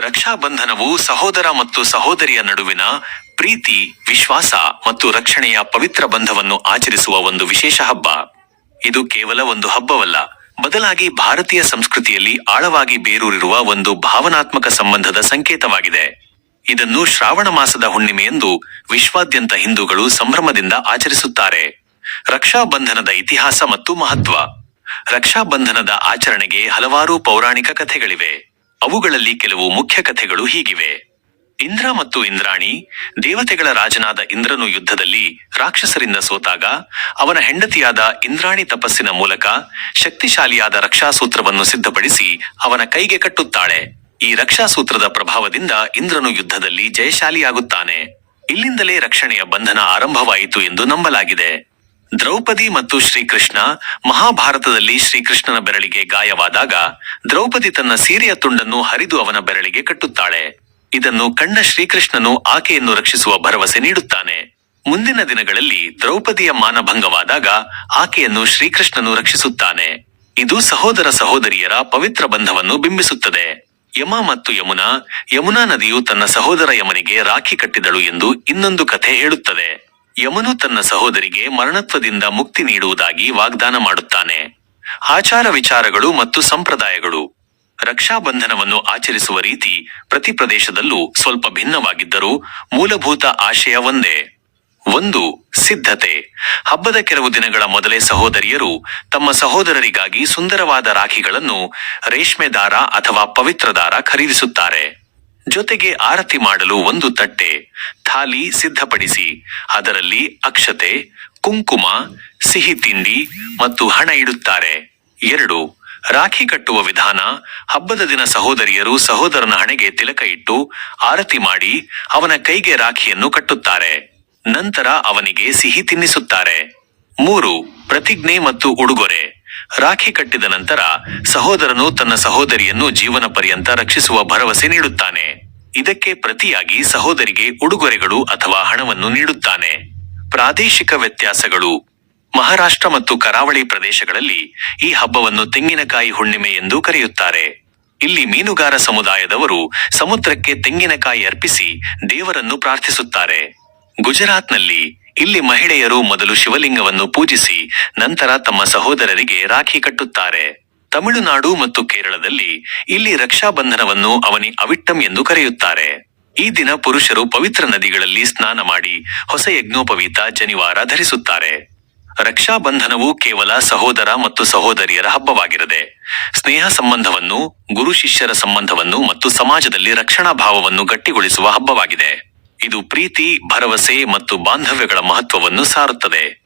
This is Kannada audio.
ರಕ್ಷಾಬಂಧನವು ಸಹೋದರ ಮತ್ತು ಸಹೋದರಿಯ ನಡುವಿನ ಪ್ರೀತಿ, ವಿಶ್ವಾಸ ಮತ್ತು ರಕ್ಷಣೆಯ ಪವಿತ್ರ ಬಂಧವನ್ನು ಆಚರಿಸುವ ಒಂದು ವಿಶೇಷ ಹಬ್ಬ. ಇದು ಕೇವಲ ಒಂದು ಹಬ್ಬವಲ್ಲ, ಬದಲಾಗಿ ಭಾರತೀಯ ಸಂಸ್ಕೃತಿಯಲ್ಲಿ ಆಳವಾಗಿ ಬೇರೂರಿರುವ ಒಂದು ಭಾವನಾತ್ಮಕ ಸಂಬಂಧದ ಸಂಕೇತವಾಗಿದೆ. ಇದನ್ನು ಶ್ರಾವಣ ಮಾಸದ ಹುಣ್ಣಿಮೆಯೆಂದು ವಿಶ್ವಾದ್ಯಂತ ಹಿಂದೂಗಳು ಸಂಭ್ರಮದಿಂದ ಆಚರಿಸುತ್ತಾರೆ. ರಕ್ಷಾಬಂಧನದ ಇತಿಹಾಸ ಮತ್ತು ಮಹತ್ವ. ರಕ್ಷಾಬಂಧನದ ಆಚರಣೆಗೆ ಹಲವಾರು ಪೌರಾಣಿಕ ಕಥೆಗಳಿವೆ. ಅವುಗಳಲ್ಲಿ ಕೆಲವು ಮುಖ್ಯ ಕಥೆಗಳು ಹೀಗಿವೆ. ಇಂದ್ರ ಮತ್ತು ಇಂದ್ರಾಣಿ ದೇವತೆಗಳ ರಾಜನಾದ ಇಂದ್ರನು ಯುದ್ಧದಲ್ಲಿ ರಾಕ್ಷಸರಿಂದ ಸೋತಾಗ ಅವನ ಹೆಂಡತಿಯಾದ ಇಂದ್ರಾಣಿ ತಪಸ್ಸಿನ ಮೂಲಕ ಶಕ್ತಿಶಾಲಿಯಾದ ರಕ್ಷಾಸೂತ್ರವನ್ನು ಸಿದ್ಧಪಡಿಸಿ ಅವನ ಕೈಗೆ ಕಟ್ಟುತ್ತಾಳೆ. ಈ ರಕ್ಷಾಸೂತ್ರದ ಪ್ರಭಾವದಿಂದ ಇಂದ್ರನು ಯುದ್ಧದಲ್ಲಿ ಜಯಶಾಲಿಯಾಗುತ್ತಾನೆ. ಇಲ್ಲಿಂದಲೇ ರಕ್ಷಣೆಯ ಬಂಧನ ಆರಂಭವಾಯಿತು ಎಂದು ನಂಬಲಾಗಿದೆ. ದ್ರೌಪದಿ ಮತ್ತು ಶ್ರೀಕೃಷ್ಣ ಮಹಾಭಾರತದಲ್ಲಿ ಶ್ರೀಕೃಷ್ಣನ ಬೆರಳಿಗೆ ಗಾಯವಾದಾಗ, ದ್ರೌಪದಿ ತನ್ನ ಸೀರೆಯ ತುಂಡನ್ನು ಹರಿದು ಅವನ ಬೆರಳಿಗೆ ಕಟ್ಟುತ್ತಾಳೆ. ಇದನ್ನು ಕಂಡ ಶ್ರೀಕೃಷ್ಣನು ಆಕೆಯನ್ನು ರಕ್ಷಿಸುವ ಭರವಸೆ ನೀಡುತ್ತಾನೆ. ಮುಂದಿನ ದಿನಗಳಲ್ಲಿ ದ್ರೌಪದಿಯ ಮಾನಭಂಗವಾದಾಗ ಆಕೆಯನ್ನು ಶ್ರೀಕೃಷ್ಣನು ರಕ್ಷಿಸುತ್ತಾನೆ. ಇದು ಸಹೋದರ ಸಹೋದರಿಯರ ಪವಿತ್ರ ಬಂಧವನ್ನು ಬಿಂಬಿಸುತ್ತದೆ. ಯಮ ಮತ್ತು ಯಮುನಾ ಯಮುನಾ ನದಿಯು ತನ್ನ ಸಹೋದರ ಯಮನಿಗೆ ರಾಖಿ ಕಟ್ಟಿದಳು ಎಂದು ಇನ್ನೊಂದು ಕಥೆ ಹೇಳುತ್ತದೆ. ಯಮನು ತನ್ನ ಸಹೋದರಿಗೆ ಮರಣತ್ವದಿಂದ ಮುಕ್ತಿ ನೀಡುವುದಾಗಿ ವಾಗ್ದಾನ ಮಾಡುತ್ತಾನೆ. ಆಚಾರ ವಿಚಾರಗಳು ಮತ್ತು ಸಂಪ್ರದಾಯಗಳು. ರಕ್ಷಾಬಂಧನವನ್ನು ಆಚರಿಸುವ ರೀತಿ ಪ್ರತಿ ಪ್ರದೇಶದಲ್ಲೂ ಸ್ವಲ್ಪ ಭಿನ್ನವಾಗಿದ್ದರೂ ಮೂಲಭೂತ ಆಶಯ ಒಂದೇ. ಒಂದು, ಸಿದ್ಧತೆ. ಹಬ್ಬದ ಕೆಲವು ದಿನಗಳ ಮೊದಲೇ ಸಹೋದರಿಯರು ತಮ್ಮ ಸಹೋದರರಿಗಾಗಿ ಸುಂದರವಾದ ರಾಖಿಗಳನ್ನು ರೇಷ್ಮೆ ದಾರ ಅಥವಾ ಪವಿತ್ರ ದಾರ ಖರೀದಿಸುತ್ತಾರೆ. ಜೊತೆಗೆ ಆರತಿ ಮಾಡಲು ಒಂದು ತಟ್ಟೆ, ಥಾಲಿ ಸಿದ್ಧಪಡಿಸಿ, ಅದರಲ್ಲಿ ಅಕ್ಷತೆ, ಕುಂಕುಮ, ಸಿಹಿ ತಿಂಡಿ ಮತ್ತು ಹಣ ಇಡುತ್ತಾರೆ. ಎರಡು, ರಾಖಿ ಕಟ್ಟುವ ವಿಧಾನ, ಹಬ್ಬದ ದಿನ ಸಹೋದರಿಯರು ಸಹೋದರನ ಹಣೆಗೆ ತಿಲಕ ಇಟ್ಟು ಆರತಿ ಮಾಡಿ ಅವನ ಕೈಗೆ ರಾಖಿಯನ್ನು ಕಟ್ಟುತ್ತಾರೆ. ನಂತರ ಅವನಿಗೆ ಸಿಹಿ ತಿನ್ನಿಸುತ್ತಾರೆ. ಮೂರು, ಪ್ರತಿಜ್ಞೆ ಮತ್ತು ಉಡುಗೊರೆ. ರಾಖಿ ಕಟ್ಟಿದ ನಂತರ ಸಹೋದರನು ತನ್ನ ಸಹೋದರಿಯನ್ನು ಜೀವನ ಪರ್ಯಂತ ರಕ್ಷಿಸುವ ಭರವಸೆ ನೀಡುತ್ತಾನೆ. ಇದಕ್ಕೆ ಪ್ರತಿಯಾಗಿ ಸಹೋದರಿಗೆ ಉಡುಗೊರೆಗಳು ಅಥವಾ ಹಣವನ್ನು ನೀಡುತ್ತಾನೆ. ಪ್ರಾದೇಶಿಕ ವ್ಯತ್ಯಾಸಗಳು. ಮಹಾರಾಷ್ಟ್ರ ಮತ್ತು ಕರಾವಳಿ ಪ್ರದೇಶಗಳಲ್ಲಿ ಈ ಹಬ್ಬವನ್ನು ತೆಂಗಿನಕಾಯಿ ಹುಣ್ಣಿಮೆ ಎಂದು ಕರೆಯುತ್ತಾರೆ. ಇಲ್ಲಿ ಮೀನುಗಾರ ಸಮುದಾಯದವರು ಸಮುದ್ರಕ್ಕೆ ತೆಂಗಿನಕಾಯಿ ಅರ್ಪಿಸಿ ದೇವರನ್ನು ಪ್ರಾರ್ಥಿಸುತ್ತಾರೆ. ಗುಜರಾತ್ನಲ್ಲಿ ಇಲ್ಲಿ ಮಹಿಳೆಯರು ಮೊದಲು ಶಿವಲಿಂಗವನ್ನು ಪೂಜಿಸಿ, ನಂತರ ತಮ್ಮ ಸಹೋದರರಿಗೆ ರಾಖಿ ಕಟ್ಟುತ್ತಾರೆ. ತಮಿಳುನಾಡು ಮತ್ತು ಕೇರಳದಲ್ಲಿ ಇಲ್ಲಿ ರಕ್ಷಾಬಂಧನವನ್ನು ಅವನಿ ಅವಿಟ್ಟಂ ಎಂದು ಕರೆಯುತ್ತಾರೆ. ಈ ದಿನ ಪುರುಷರು ಪವಿತ್ರ ನದಿಗಳಲ್ಲಿ ಸ್ನಾನ ಮಾಡಿ ಹೊಸ ಯಜ್ಞೋಪವೀತ ಜನಿವಾರ ಧರಿಸುತ್ತಾರೆ. ರಕ್ಷಾಬಂಧನವು ಕೇವಲ ಸಹೋದರ ಮತ್ತು ಸಹೋದರಿಯರ ಹಬ್ಬವಾಗಿರದೆ, ಸ್ನೇಹ ಸಂಬಂಧವನ್ನು, ಗುರು ಶಿಷ್ಯರ ಸಂಬಂಧವನ್ನು ಮತ್ತು ಸಮಾಜದಲ್ಲಿ ರಕ್ಷಣಾ ಭಾವವನ್ನು ಗಟ್ಟಿಗೊಳಿಸುವ ಹಬ್ಬವಾಗಿದೆ. ಇದು ಪ್ರೀತಿ ಭರವಸೆ ಮತ್ತು ಬಾಂಧವ್ಯಗಳ ಮಹತ್ವವನ್ನು ಸಾರುತ್ತದೆ.